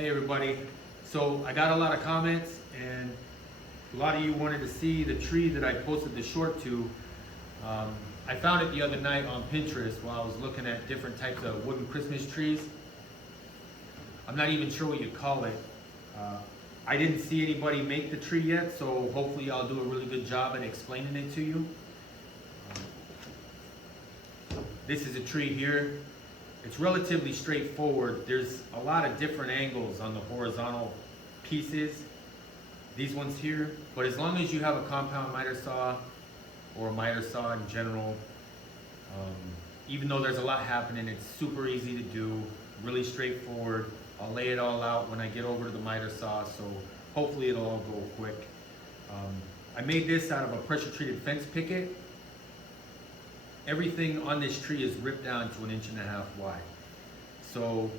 Hey everybody, so I got a lot of comments and a lot of you wanted to see the tree that I posted the short to. I found it the other night on Pinterest while I was looking at different types of wooden Christmas trees. I'm not even sure what you'd call it. I didn't see anybody make the tree yet, so hopefully I'll do a really good job at explaining it to you. This is a tree here. It's relatively straightforward. There's a lot of different angles on the horizontal pieces, these ones here, but as long as you have a compound miter saw or a miter saw in general, even though there's a lot happening, it's super easy to do, really straightforward. I'll lay it all out when I get over to the miter saw, so hopefully it'll all go quick. I made this out of a pressure treated fence picket. Everything on this tree is ripped down to 1.5 inches wide. So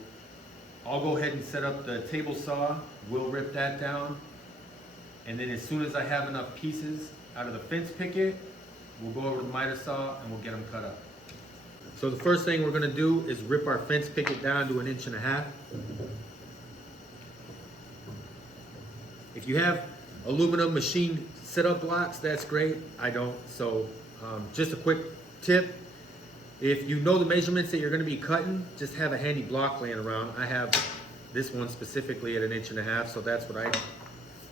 I'll go ahead and set up the table saw. We'll rip that down. And then as soon as I have enough pieces out of the fence picket, we'll go over to the miter saw and we'll get them cut up. So the first thing we're gonna do is rip our fence picket down to 1.5 inches. If you have aluminum machine setup blocks, that's great. I don't, so just a quick tip, if you know the measurements that you're going to be cutting, just have a handy block laying around. I have this one specifically at 1.5 inches, so that's what I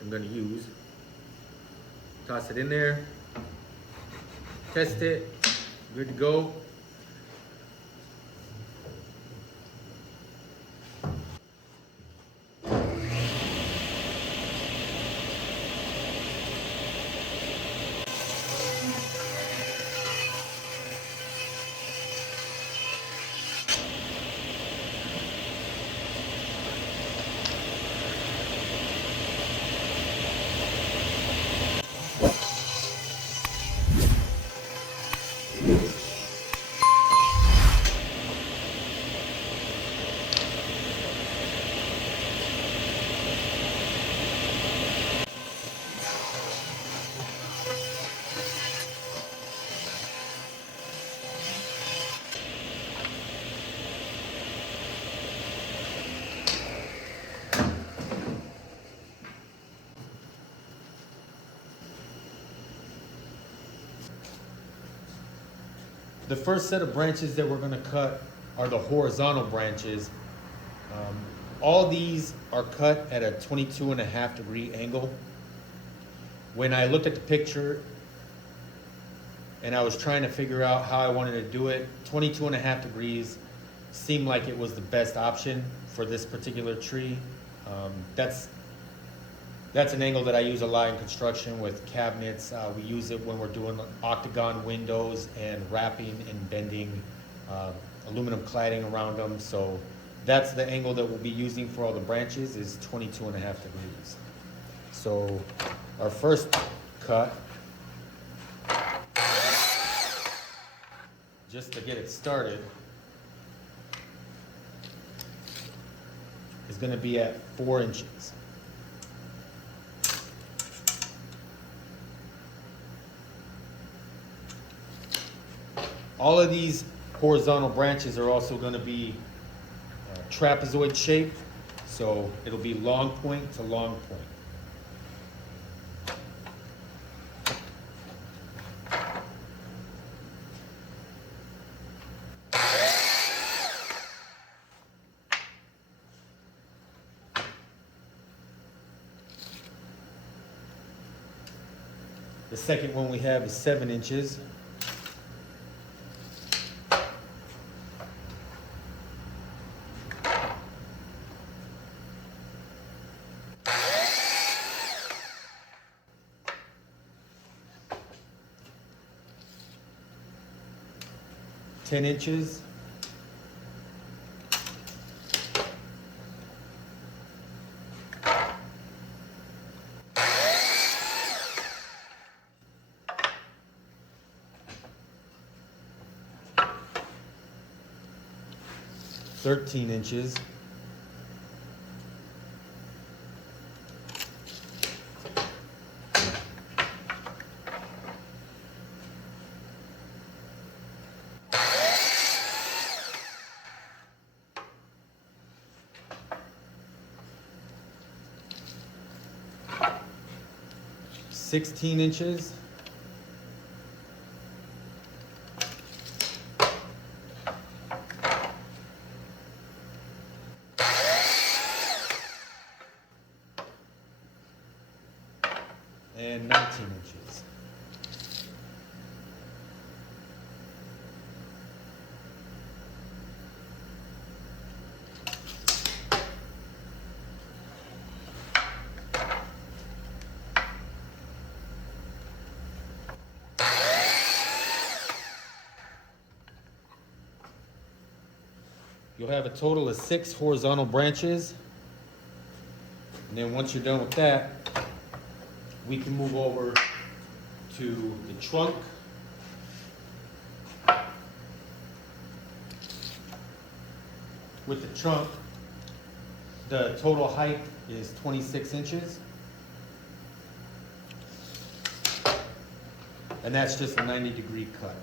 am going to use. Toss it in there, test it, good to go. The first set of branches that we're going to cut are the horizontal branches. All these are cut at a 22.5 degree angle. When I looked at the picture and I was trying to figure out how I wanted to do it, 22.5 degrees seemed like it was the best option for this particular tree. That's an angle that I use a lot in construction with cabinets. We use it when we're doing octagon windows and wrapping and bending aluminum cladding around them. So that's the angle that we'll be using for all the branches, is 22.5 degrees. So our first cut, just to get it started, is going to be at 4 inches. All of these horizontal branches are also going to be trapezoid shaped, so it'll be long point to long point. The second one we have is 7 inches. Ten inches. Thirteen inches. 16 inches. And 19 inches. You'll have a total of 6 horizontal branches. And then once you're done with that, we can move over to the trunk. With the trunk, the total height is 26 inches. And that's just a 90-degree cut.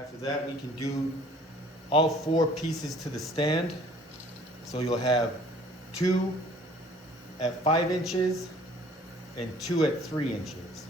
After that, we can do all 4 pieces to the stand. So you'll have 2 at 5 inches and 2 at 3 inches.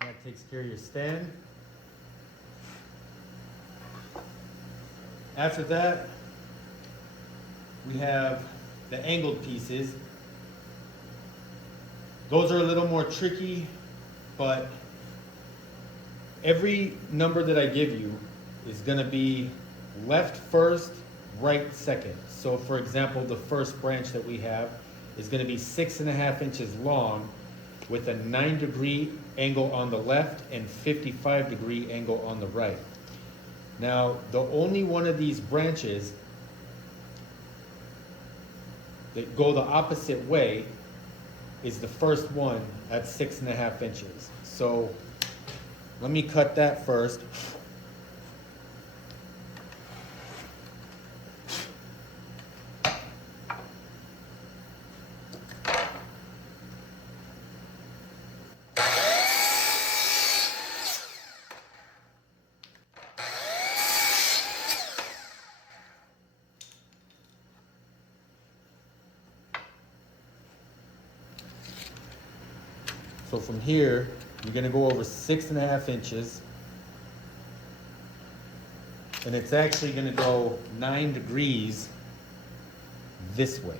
That takes care of your stand. After that, we have the angled pieces. Those are a little more tricky, but every number that I give you is going to be left first, right second. So for example, the first branch that we have is going to be 6.5 inches long with a 9-degree angle on the left and 55-degree angle on the right. Now, the only one of these branches that go the opposite way is the first one at 6.5 inches. So let me cut that first. So from here, you're gonna go over 6.5 inches. And it's actually gonna go 9 degrees this way.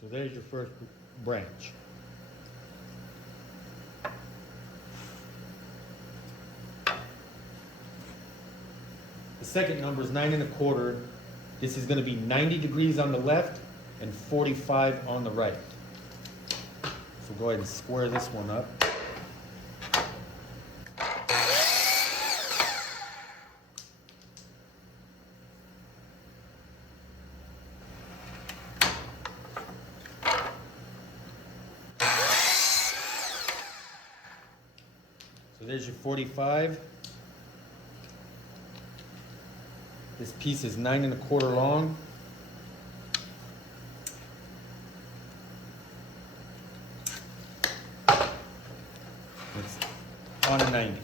So there's your first branch. The second number is 9.25. This is going to be 90 degrees on the left and 45 on the right. So go ahead and square this one up. So there's your 45. This piece is 9.25 long. It's on a 90.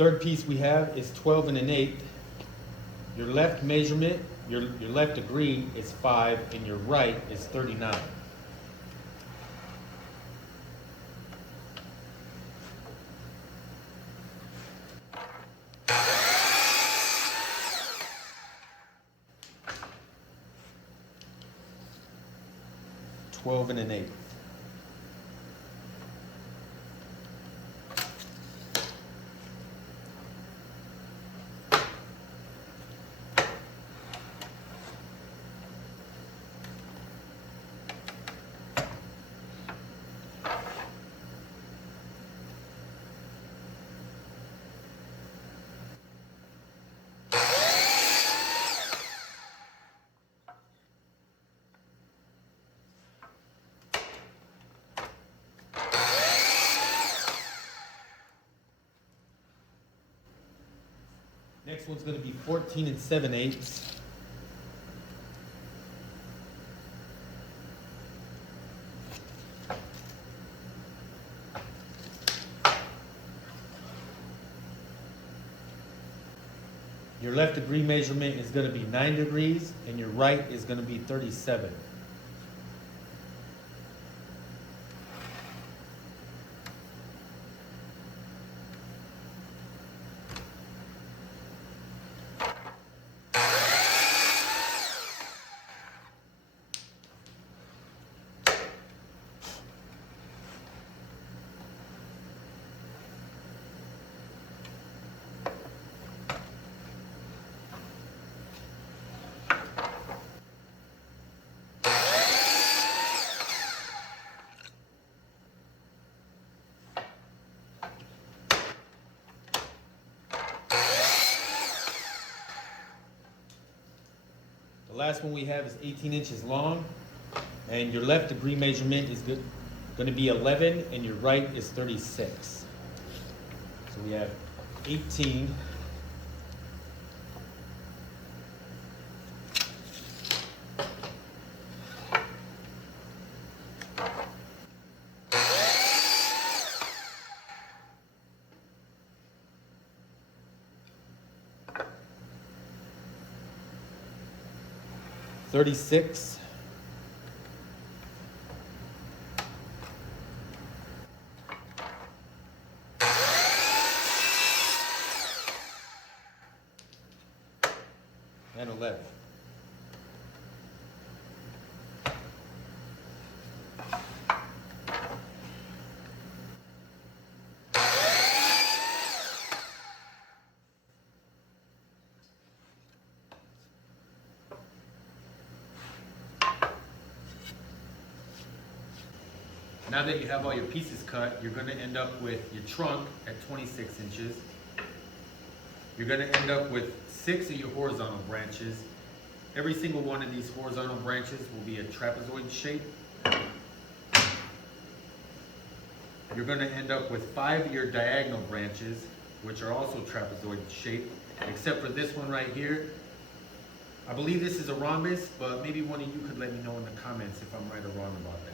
third piece we have is 12 1/8. Your left measurement, your left degree is 5, and your right is 39. Twelve and an eighth. Next one's going to be 14 7/8. Your left degree measurement is going to be 9 degrees, and your right is going to be 37. The last one we have is 18 inches long, and your left degree measurement is going to be 11, and your right is 36. So we have 18. $36. And 11. Now that you have all your pieces cut, you're going to end up with your trunk at 26 inches. You're going to end up with 6 of your horizontal branches. Every single one of these horizontal branches will be a trapezoid shape. You're going to end up with 5 of your diagonal branches, which are also trapezoid shaped, except for this one right here. I believe this is a rhombus, but maybe one of you could let me know in the comments if I'm right or wrong about that.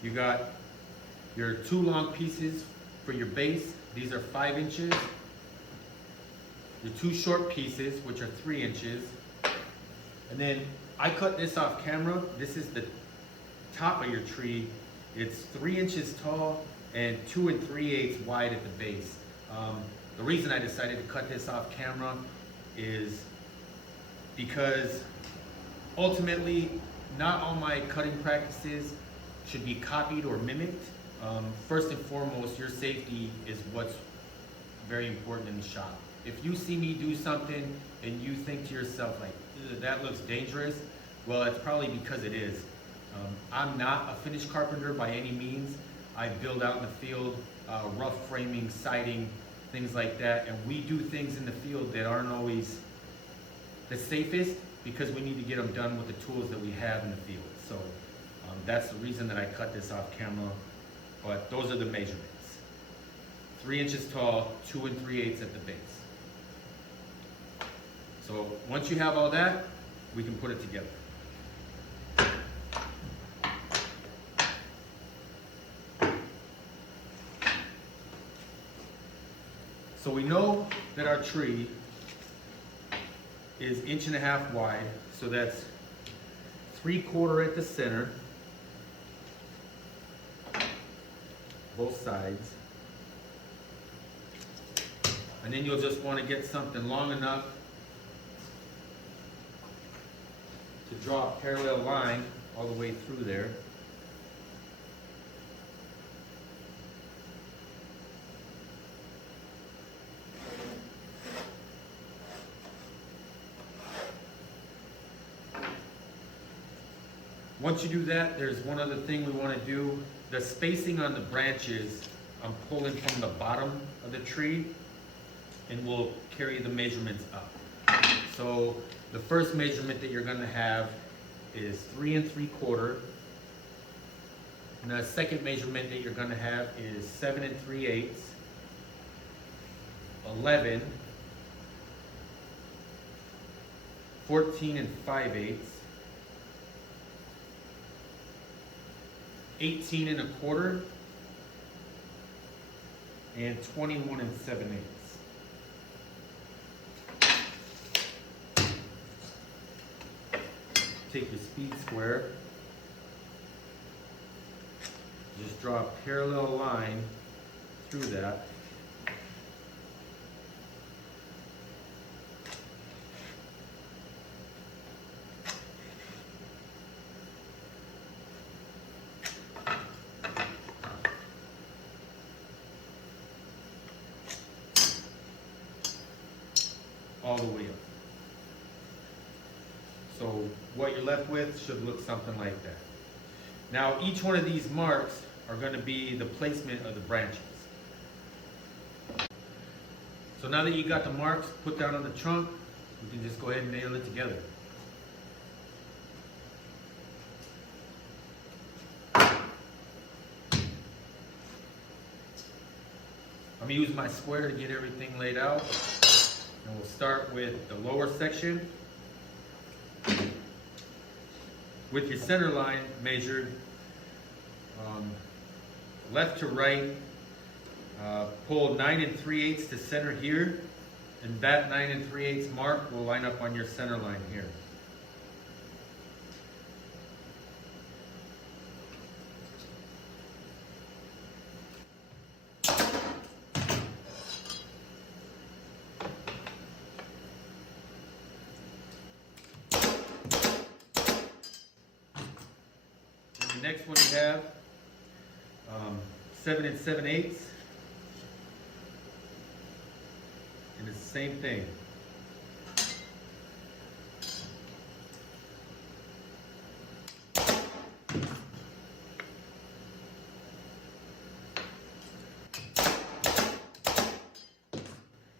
You got your 2 long pieces for your base. These are 5 inches. Your 2 short pieces, which are 3 inches. And then I cut this off camera. This is the top of your tree. It's 3 inches tall and 2 3/8 wide at the base. The reason I decided to cut this off camera is because ultimately not all my cutting practices should be copied or mimicked. First and foremost, your safety is what's very important in the shop. If you see me do something and you think to yourself like, that looks dangerous, well, it's probably because it is. I'm not a finished carpenter by any means. I build out in the field, rough framing, siding, things like that, and we do things in the field that aren't always the safest because we need to get them done with the tools that we have in the field. So that's the reason that I cut this off camera, but those are the measurements. 3 inches tall, 2 3/8 at the base. So once you have all that, we can put it together. So we know that our tree is 1.5 inches wide, so that's 3/4 at the center, both sides. And then you'll just want to get something long enough to draw a parallel line all the way through there. Once you do that, there's one other thing we want to do. The spacing on the branches, I'm pulling from the bottom of the tree, and we'll carry the measurements up. So the first measurement that you're going to have is 3 3/4. And the second measurement that you're going to have is 7 3/8, 11, 14 5/8, 18 1/4, and 21 7/8. Take your speed square, just draw a parallel line through that. All the way up. So what you're left with should look something like that. Now each one of these marks are going to be the placement of the branches. So now that you got the marks put down on the trunk, we can just go ahead and nail it together. I'm going to use my square to get everything laid out. And we'll start with the lower section. With your center line measured left to right, pull 9 3/8 to center here, and that 9 3/8 mark will line up on your center line here. The next one you have 7 7/8, and it's the same thing.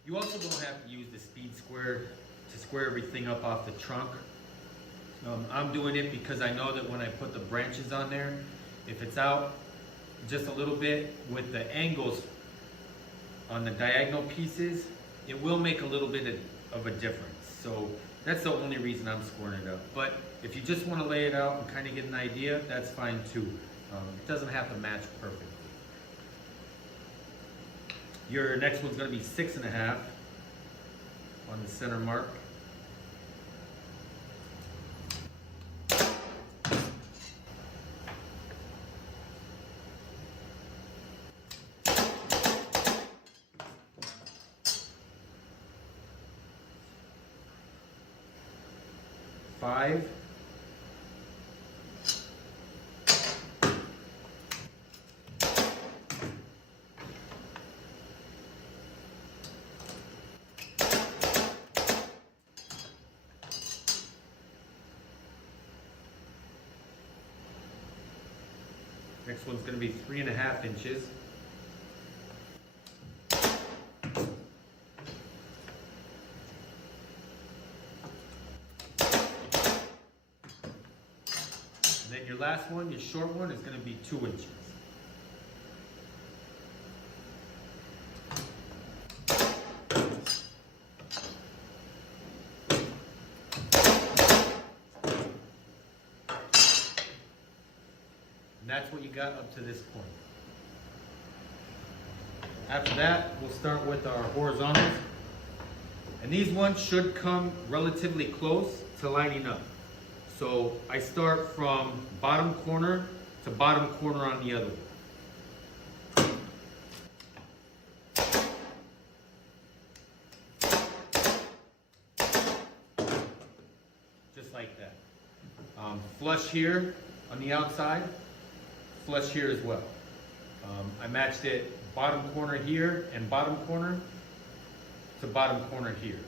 You also don't have to use the speed square to square everything up off the trunk. I'm doing it because I know that when I put the branches on there, if it's out just a little bit with the angles on the diagonal pieces, it will make a little bit of a difference. So that's the only reason I'm scoring it up. But if you just want to lay it out and kind of get an idea, that's fine too. It doesn't have to match perfectly. Your next one's going to be 6 1/2 on the center mark. Five, next one's going to be 3 1/2 inches. And then your last one, your short one, is going to be 2 inches. And that's what you got up to this point. After that, we'll start with our horizontals. And these ones should come relatively close to lining up. So I start from bottom corner to bottom corner on the other one. Just like that. Flush here on the outside, flush here as well. I matched it bottom corner here and bottom corner to bottom corner here.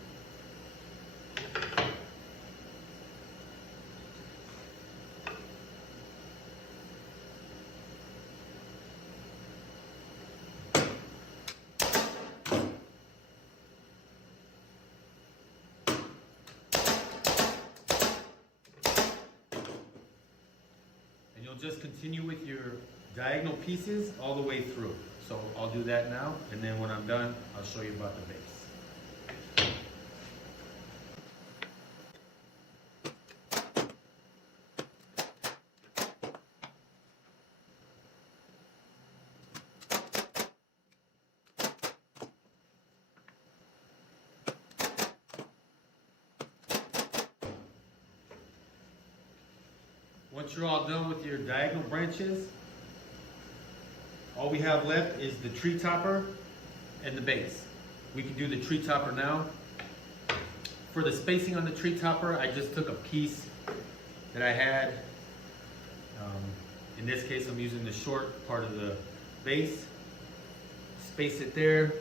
And you'll just continue with your diagonal pieces all the way through. So I'll do that now, and then when I'm done, I'll show you about the base. Once you're all done with your diagonal branches, all we have left is the tree topper and the base. We can do the tree topper now. For the spacing on the tree topper, I just took a piece that I had. In this case, I'm using the short part of the base. Space it there.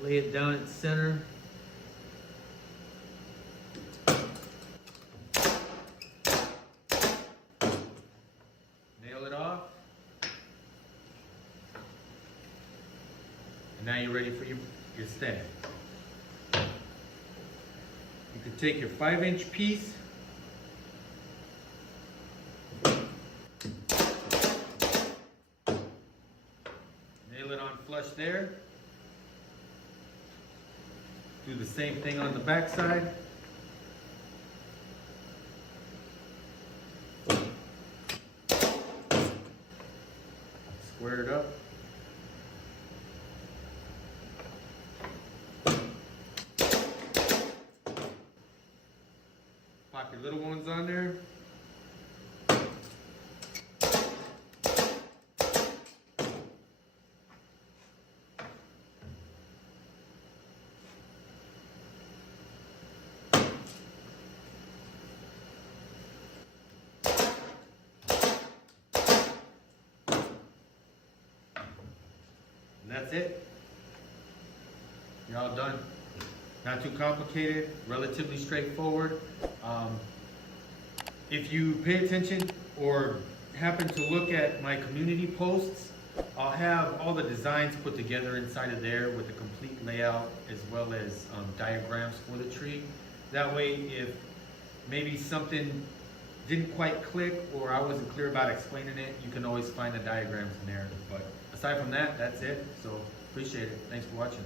Lay it down at the center. Nail it off. And now you're ready for your stand. You can take your 5-inch piece, nail it on flush there. Do the same thing on the back side. Square it up. Pop your little ones on there. And that's it. You're all done. Not too complicated, relatively straightforward. If you pay attention or happen to look at my community posts, I'll have all the designs put together inside of there with a complete layout as well as diagrams for the tree. That way, if maybe something didn't quite click or I wasn't clear about explaining it, you can always find the diagrams in there. But aside from that, that's it. So appreciate it. Thanks for watching.